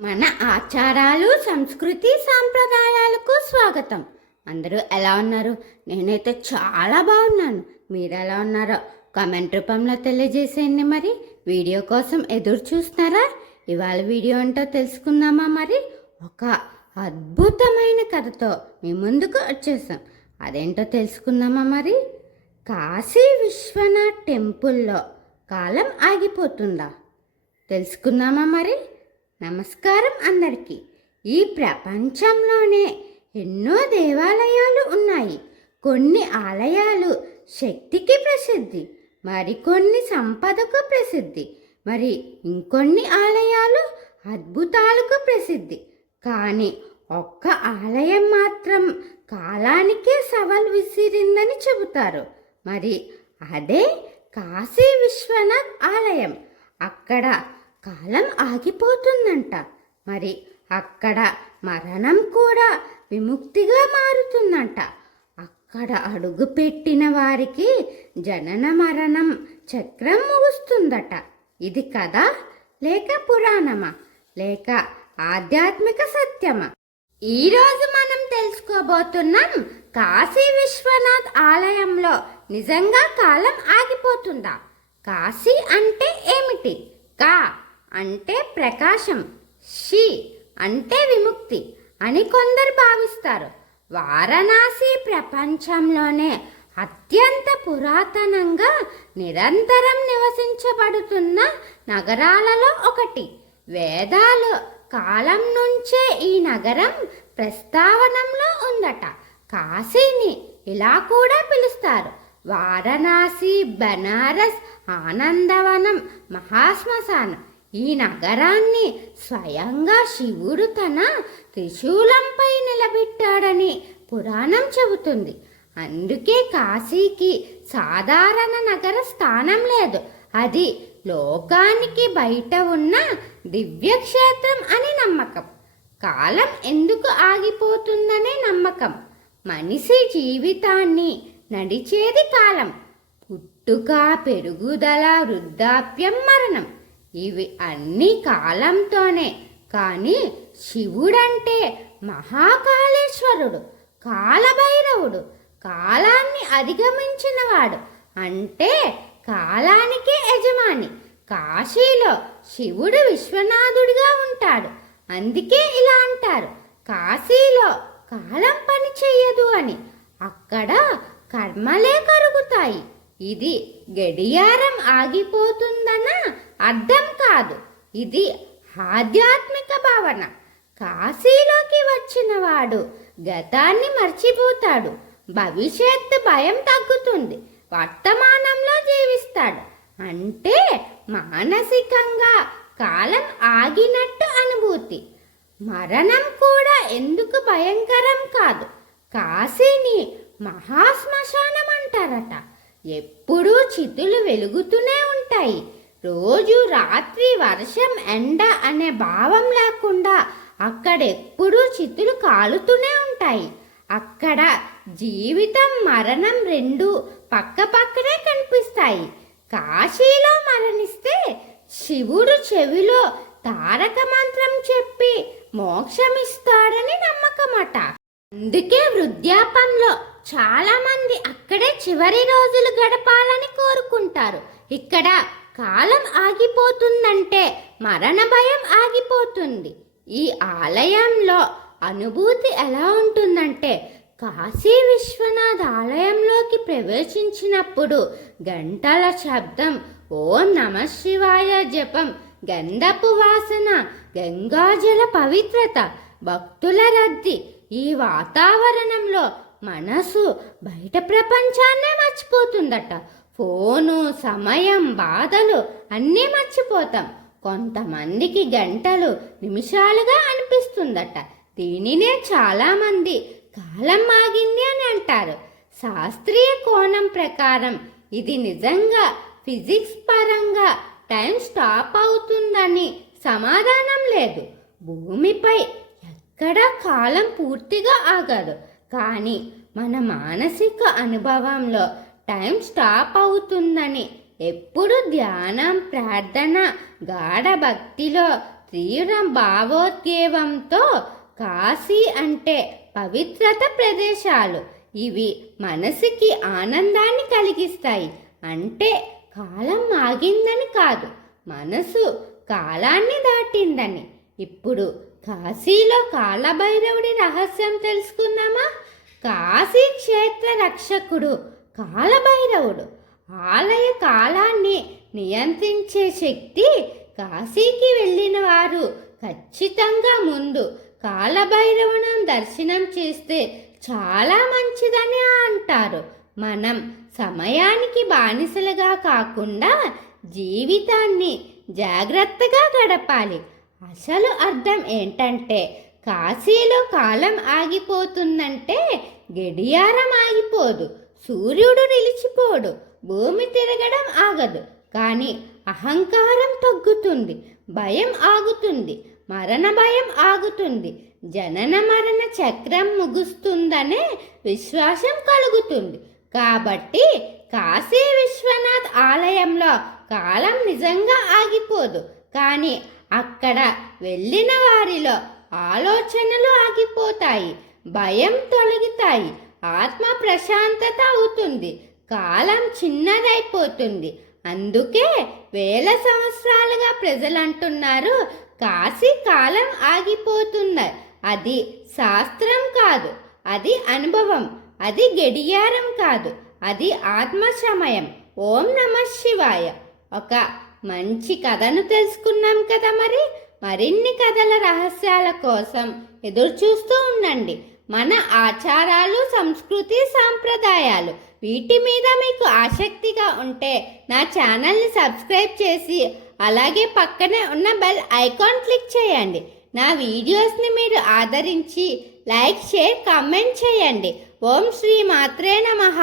మన ఆచారాలు సంస్కృతి సాంప్రదాయాలకు స్వాగతం. అందరూ ఎలా ఉన్నారు? నేనైతే చాలా బాగున్నాను. మీరు ఎలా ఉన్నారో కామెంట్ రూపంలో తెలియజేసేయండి. మరి వీడియో కోసం ఎదురు చూస్తున్నారా? ఇవాళ వీడియో ఏంటో తెలుసుకుందామా? మరి ఒక అద్భుతమైన కథతో మీ ముందుకు వచ్చేసాం. అదేంటో తెలుసుకుందామా? మరి కాశీ విశ్వనాథ్ టెంపుల్లో కాలం ఆగిపోతుందా? తెలుసుకుందామా? మరి నమస్కారం అందరికీ. ఈ ప్రపంచంలోనే ఎన్నో దేవాలయాలు ఉన్నాయి. కొన్ని ఆలయాలు శక్తికి ప్రసిద్ధి, మరికొన్ని సంపదకు ప్రసిద్ధి, మరి ఇంకొన్ని ఆలయాలు అద్భుతాలకు ప్రసిద్ధి. కానీ ఒక్క ఆలయం మాత్రం కాలానికే సవాల్ విసిరిందని చెబుతారు. మరి అదే కాశీ విశ్వనాథ్ ఆలయం. అక్కడ కాలం ఆగిపోతుందంట. మరి అక్కడ మరణం కూడా విముక్తిగా మారుతుందంట. అక్కడ అడుగుపెట్టిన వారికి జనన మరణం చక్రం ముగుస్తుందట. ఇది కథ లేక పురాణమా లేక ఆధ్యాత్మిక సత్యమా? ఈరోజు మనం తెలుసుకోబోతున్నాం. కాశీ విశ్వనాథ్ ఆలయంలో నిజంగా కాలం ఆగిపోతుందా? కాశీ అంటే ఏమిటి? కా అంటే ప్రకాశం, షి అంటే విముక్తి అని కొందరు భావిస్తారు. వారణాసి ప్రపంచంలోనే అత్యంత పురాతనంగా నిరంతరం నివసించబడుతున్న నగరాలలో ఒకటి. వేదాలు కాలం నుంచే ఈ నగరం ప్రస్తావనలో ఉందట. కాశీని ఇలా కూడా పిలుస్తారు: వారణాసి, బనారస్, ఆనందవనం, మహాశ్మశానం. ఈ నగరాన్ని స్వయంగా శివుడు తన త్రిశూలంపై నిలబెట్టాడని పురాణం చెబుతుంది. అందుకే కాశీకి సాధారణ నగర స్థానం లేదు. అది లోకానికి బయట ఉన్న దివ్యక్షేత్రం అని నమ్మకం. కాలం ఎందుకు ఆగిపోతుందనే నమ్మకం. మనిషి జీవితాన్ని నడిచేది కాలం. పుట్టుక, పెరుగుదల, వృద్ధాప్యం, మరణం ఇవి అన్నీ కాలంతోనే. కానీ శివుడంటే మహాకాళేశ్వరుడు, కాలభైరవుడు, కాలాన్ని అధిగమించినవాడు. అంటే కాలానికే యజమాని. కాశీలో శివుడు విశ్వనాథుడిగా ఉంటాడు. అందుకే ఇలా అంటారు: కాశీలో కాలం పని చెయ్యదు అని. అక్కడ కర్మలే కరుగుతాయి. ఇది గడియారం ఆగిపోతుందన్న అర్థం కాదు. ఇది ఆధ్యాత్మిక భావన. కాశీలోకి వచ్చిన వాడు గతాన్ని మర్చిపోతాడు. భవిష్యత్తు భయం తగ్గుతుంది. వర్తమానంలో జీవిస్తాడు. అంటే మానసికంగా కాలం ఆగినట్టు అనుభూతి. మరణం కూడా ఎందుకు భయంకరం కాదు. కాశీని మహాశ్మశానం అంటారట. ఎప్పుడూ చితులు వెలుగుతూనే ఉంటాయి. రోజు రాత్రి, వర్షం, ఎండ అనే భావం లేకుండా అక్కడెప్పుడూ చితులు కాలుతూనే ఉంటాయి. అక్కడ జీవితం, మరణం రెండూ పక్క పక్కనే కనిపిస్తాయి. కాశీలో మరణిస్తే శివుడు చెవిలో తారక మంత్రం చెప్పి మోక్షమిస్తాడని నమ్మకమట. అందుకే వృద్ధాపంలో చాలా మంది అక్కడే చివరి రోజులు గడపాలని కోరుకుంటారు. ఇక్కడ కాలం ఆగిపోతుందంటే మరణ భయం ఆగిపోతుంది. ఈ ఆలయంలో అనుభూతి ఎలా ఉంటుందంటే, కాశీ విశ్వనాథ్ ఆలయంలోకి ప్రవేశించినప్పుడు గంటల శబ్దం, ఓం నమః శివాయ జపం, గంధపు వాసన, గంగాజల పవిత్రత, భక్తుల రద్దీ. ఈ వాతావరణంలో మనసు బయట ప్రపంచాన్నే మర్చిపోతుందట. ఫోను, సమయం, బాధలు అన్నీ మర్చిపోతాం. కొంతమందికి గంటలు నిమిషాలుగా అనిపిస్తుందట. దీనినే చాలామంది కాలం ఆగింది అని అంటారు. శాస్త్రీయ కోణం ప్రకారం ఇది నిజంగా ఫిజిక్స్ పరంగా టైం స్టాప్ అవుతుందని సమాధానం లేదు. భూమిపై ఎక్కడా కాలం పూర్తిగా ఆగదు. కానీ మన మానసిక అనుభవంలో టైం స్టాప్ అవుతుందని ఎప్పుడు ధ్యానం, ప్రార్థన, గాఢ భక్తిలో శ్రీరామ్ భావోద్వేగంతో కాశీ అంటే పవిత్రత ప్రదేశాలు. ఇవి మనసుకి ఆనందాన్ని కలిగిస్తాయి. అంటే కాలం ఆగిందని కాదు, మనసు కాలాన్ని దాటిందని. ఇప్పుడు కాశీలో కాలభైరవుడి రహస్యం తెలుసుకుందామా? కాశీ క్షేత్ర రక్షకుడు కాలభైరవుడు. ఆలయ కాలాన్ని నియంత్రించే శక్తి. కాశీకి వెళ్ళిన వారు ఖచ్చితంగా ముందు కాలభైరవుని దర్శనం చేస్తే చాలా మంచిదని అంటారు. మనం సమయానికి బానిసలుగా కాకుండా జీవితాన్ని జాగ్రత్తగా గడపాలి. అసలు అర్థం ఏంటంటే కాశీలో కాలం ఆగిపోతుందంటే గడియారం ఆగిపోదు, సూర్యుడు నిలిచిపోడు, భూమి తిరగడం ఆగదు. కానీ అహంకారం తగ్గుతుంది, భయం ఆగుతుంది, మరణ భయం ఆగుతుంది, జనన మరణ చక్రం ముగుస్తుందనే విశ్వాసం కలుగుతుంది. కాబట్టి కాశీ విశ్వనాథ్ ఆలయంలో కాలం నిజంగా ఆగిపోదు, కానీ అక్కడ వెళ్ళిన వారిలో ఆలోచనలు ఆగిపోతాయి, భయం తొలగుతాయి, ఆత్మ ప్రశాంతత అవుతుంది, కాలం చిన్నదైపోతుంది. అందుకే వేల సంవత్సరాలుగా ప్రజలు అంటున్నారు కాశీ కాలం ఆగిపోతుంది. అది శాస్త్రం కాదు, అది అనుభవం, అది గడియారం కాదు, అది ఆత్మ సమయం. ఓం నమః శివాయ. ఒక మంచి కథను తెలుసుకున్నాం కదా. మరిన్ని కథల రహస్యాల కోసం ఎదురు చూస్తూ ఉండండి. మన ఆచారాలు, సంస్కృతి, సాంప్రదాయాలు వీటి మీద మీకు ఆసక్తిగా ఉంటే నా ఛానల్ని సబ్స్క్రైబ్ చేసి అలాగే పక్కనే ఉన్న బెల్ ఐకాన్ క్లిక్ చేయండి. నా వీడియోస్ని మీరు ఆదరించి లైక్, షేర్, కామెంట్ చేయండి. ఓం శ్రీ మాత్రే నమః.